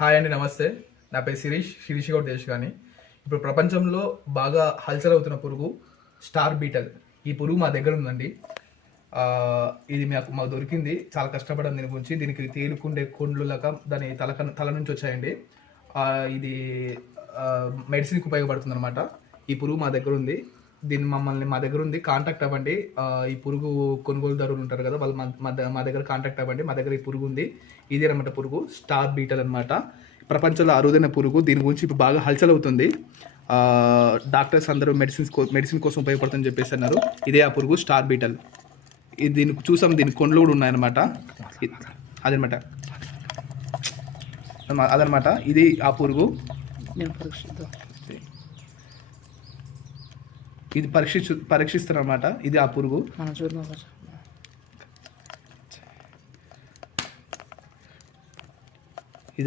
Hi అండి, నమస్తే. నా పేరు శిరీష్ గౌడ్ దేశ్. కానీ ఇప్పుడు ప్రపంచంలో బాగా హల్చల్ అవుతున్న పురుగు స్టార్ బీటల్. ఈ పురుగు మా దగ్గర ఉందండి. ఇది మాకు దొరికింది. చాలా కష్టపడ్డాం దీని గురించి. దీనికి తేలుకుండే కొండ్లు లాగా దాని తల నుంచి వచ్చాయండి. ఇది మెడిసిన్కి ఉపయోగపడుతుంది అనమాట. ఈ పురుగు మా దగ్గర ఉంది. మా దగ్గర ఉంది. కాంటాక్ట్ అవ్వండి. ఈ పురుగు కొనుగోలుదారులు ఉంటారు కదా, వాళ్ళు మా దగ్గర కాంటాక్ట్ అవ్వండి. మా దగ్గర ఈ పురుగు ఉంది. ఇదే అనమాట పురుగు, స్టార్ బీటల్ అనమాట. ప్రపంచంలో అరుదైన పురుగు. దీని గురించి ఇప్పుడు బాగా హల్చల్ అవుతుంది. డాక్టర్స్ అందరూ మెడిసిన్ కోసం ఉపయోగపడుతుందని చెప్పేసి అన్నారు. ఇదే ఆ పురుగు, స్టార్ బీటల్. దీనికి చూసాం, దీని కొండ్లు కూడా ఉన్నాయన్నమాట. అదనమాట ఇది ఆ పురుగు. ఇది పరీక్షిస్తున్నమాట. ఇది ఆ పురుగు.